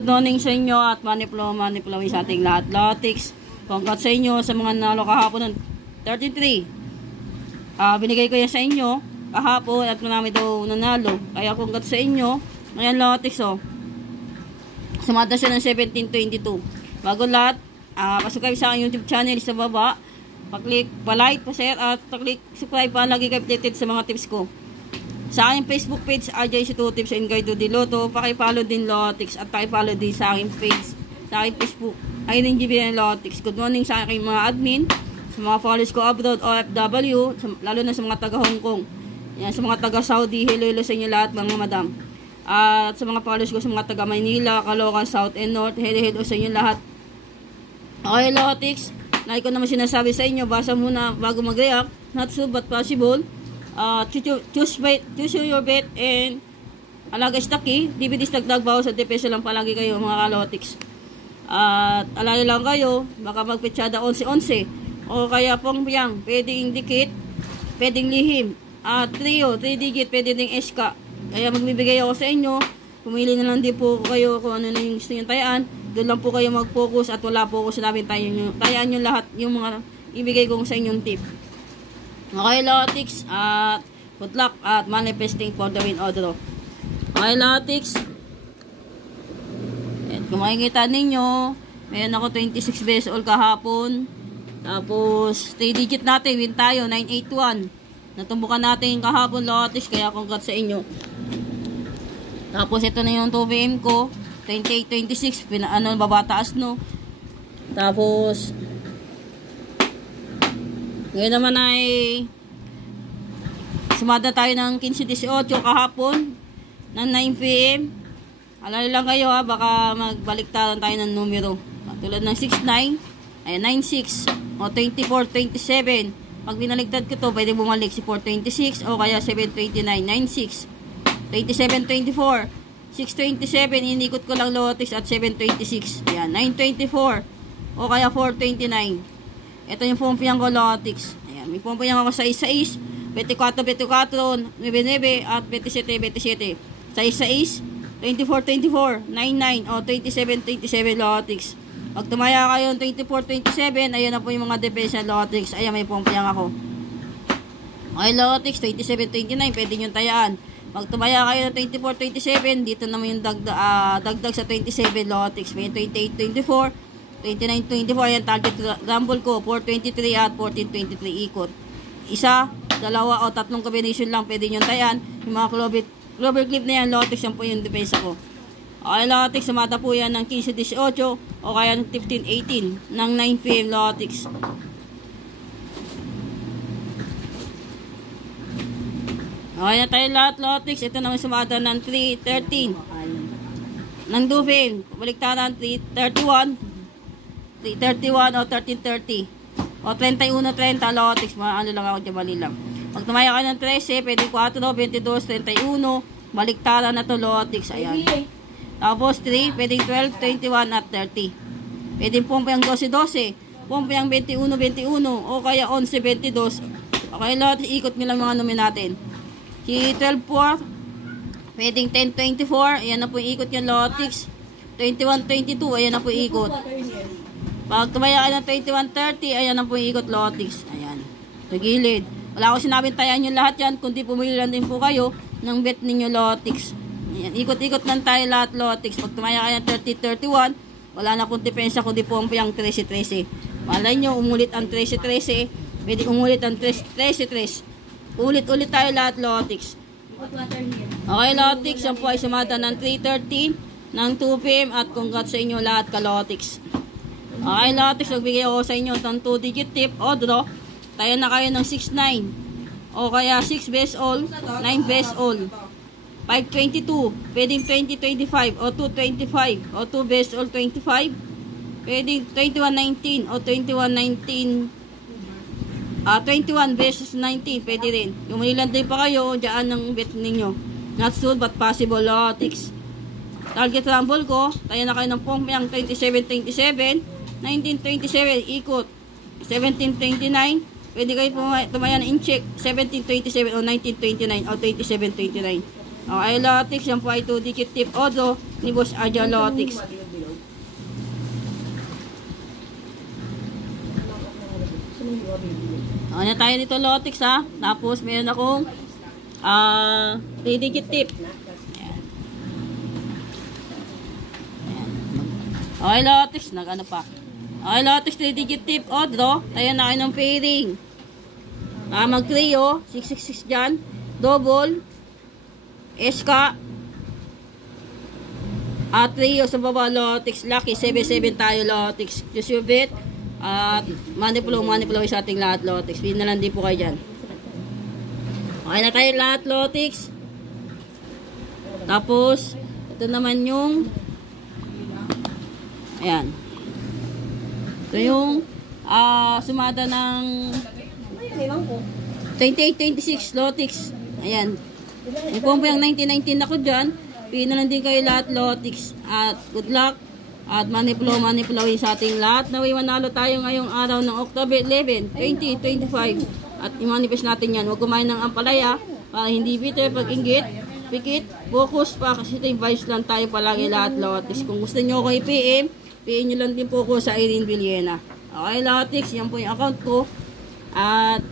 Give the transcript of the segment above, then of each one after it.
Good morning sa inyo at manipulaw sa ating lahat. Lotics, congrats sa inyo sa mga nanalo kahapon ng 33. Binigay ko yan sa inyo kahapon at marami daw nanalo. Kaya congrats sa inyo. Ngayon Lotics, sumada siya ng 1722. Bago lahat, pasok kayo sa aking YouTube channel sa baba. Pa-click, pa-like, pa-share at pa-click subscribe para lagi kayo updated sa mga tips ko. Sa aking Facebook page, RJ2 Tips and Guide to Diloto. Paki-follow din Lotics at paki-follow din sa aking page, sa aking Facebook. Ayun din GBN Lotics. Good morning sa aking mga admin, sa mga followers ko abroad, OFW, lalo na sa mga taga Hong Kong. Yan, sa mga taga Saudi, hello sa inyo lahat mga madam. At sa mga followers ko sa mga taga Maynila, Caloocan, South and North, hello sa inyo lahat. Okay Lotics, like ko naman sinasabi sa inyo, basa muna bago mag-react. Not so but possible. Choose your bet and alaga stocky. DVDs dagdag bawas at depeso lang palagi kayo mga Lotics. At alala lang kayo, baka magpetsada 11-11 o kaya pong piyang, pwedeng dikit, pwedeng lihim. At trio, 3 digit, pwede ding eska. Kaya magbibigay ako sa inyo. Pumili na lang din po kayo kung ano na yung gusto nyo tayaan. Doon lang po kayo mag-focus at wala po ako sinabing tayaan nyo lahat yung mga ibigay kong sa inyong tip. Okay Lotics, at good luck at manifesting for the win o draw. Okay Lotics, at kung makikita ninyo, mayroon ako 26 beses all kahapon. Tapos 3 digit natin, win tayo 981. Natumbukan natin kahapon Lotics, kaya congrats sa inyo. Tapos ito na yung 2PM ko, 28-26, babataas no. Tapos ngayon naman ay sumada tayo ng 15-18 kahapon ng 9PM. Alala lang kayo baka magbaliktaran tayo ng numero. Tulad ng 69, ay 96 o 24-27. Pag binaligtad ko to, pwede bumalik si 426 o kaya 729, 96, 27-24, 627, inikot ko lang Lotics at 726. Ayan, 924 o kaya 429. Ito yung pumpiyan ko Lotics. Ayan, may pumpiyan ako sa 6-6, 24-24, 9-9 at 27-27. Sa 6-6, 24-24, 9-9 o 27-27 Lotics. Pag tumaya kayo ng 24-27, ayan na po yung mga depensa Lotics. Ayan, may pumpiyan ako. Okay Lotics, 27-29, pwede nyo tayaan. Pag tumaya kayo ng 24-27, dito naman yung dagdag sa 27 Lotics. May 28-24, 29-24, ayan target rumble ko, 423 at 1423 ikot. Isa, dalawa o tatlong combination lang pwede nyo tayan. Yung mga clover clip na yan, Lotics, yan po yung depensa ko. Okay Lotics, sumata po yan ng 15-18 o kaya ng 15-18 ng 9PM Lotics. Okay na tayo lahat Lotics. Ito naman sumata ng 3-13 ng 2PM, baliktaran 3-31 o 13-30 o 31-30 Lotics, mga ano lang ako dyan, mali lang. Pag tumaya ka ng 13, pwede 4, 22, 31, baliktaran na to Lotics, ayan. Tapos 3, pwede 12, 21 at 30. Pwede pumpayang 12-12, pumpayang 21-21 o kaya 11-22. Okay Lotics, ikot nyo lang mga numi natin. Si 12-4, pwede 10-24, ayan na po yung ikot yung Lotics. 21-22, ayan na po yung ikot. Pag tumaya ka ng 21-30, ayan ang po yung ikot Lotics. Ayan. Sa gilid. Wala ko sinabing tayan nyo lahat yan, kundi pumili lang din po kayo ng bet ninyo Lotics. Ayan. Ikot-ikot lang tayo lahat Lotics. Pag tumaya ka ng 30-31, wala na pong depensa kundi po ang 13-13. Malay nyo, umulit ang 13-13. Pwede umulit ang 13-13. Ulit-ulit tayo lahat Lotics. Okay Lotics, yan po ay sumata ng 3-13 ng 2PM at congrats sa inyo lahat ka Lotics. Okay Lotics, nagbigay ako sa inyo ng 2 digit tip o draw. Tayo na kayo ng 6-9 o kaya 6 best all, 9 best all, 5-22, pwedeng 20-25 o 2-25 o 2 best all 25, pwedeng 21-19 o 21-19, 21 versus 19, pwede rin. Yung manilan din pa kayo, dyan ng bet ninyo. Not soon but possible Lotics. Target rumble ko, tayo na kayo ng pumpyang 27-27, 19-27, ikot, 17-29, pwede kayo tumaya ng in-check, 17-27 o 19-29 o 27-29. Okay, Lotics, yan po ay 2 digit tip auto. ni Boss Aja Lotics. Ano tayo dito Lotics ha? Tapos meron akong 3-digit tip. Ayan. Okay Lotics, nag-ano pa. Okay Lotics, 3-digit tip. O, draw. Tayo na kayo ng pairing. Mag-trio, 666 dyan. Double. Eska. Trio sa baba Lotics. Lucky, 77 tayo Lotics. Just your bet. At manipulaw sa ating lahat Lotics. Pin na lang din po kayo dyan. Okay na tayo lahat Lotics. Tapos ito naman yung ayan. Ito yung sumada ng 28-26 Lotics. Ayan. Yung pompo yung 19-19 ako dyan. Pin na lang din kayo lahat Lotics. At good luck. At manipulaw sa ating lahat. Naway manalo tayo ngayong araw ng October 11, 2025. At i-manifest natin yan. Huwag kumain ng ampalaya para hindi bitter pag-inggit. Pikit, focus pa kasi ito yung vibes lang tayo palagi lahat Lotics. Kung gusto nyo ako i-PM, PM nyo lang din po ko sa Irene Villena. Okay Lotics, yan po yung account ko. At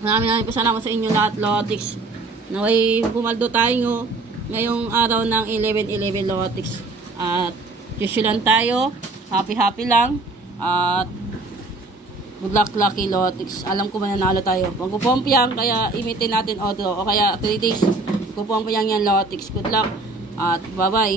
maraming pasalamat sa inyo lahat Lotics. Naway pumaldo tayo ngayong araw ng 11-11 Lotics. At usual lang tayo. Happy lang. At good luck lucky Lotics. Alam ko mananalo tayo. Magpupompiang kaya imitin natin auto. O kaya 3 days. Magpupompiang yan Lotics. Good luck. At bye bye.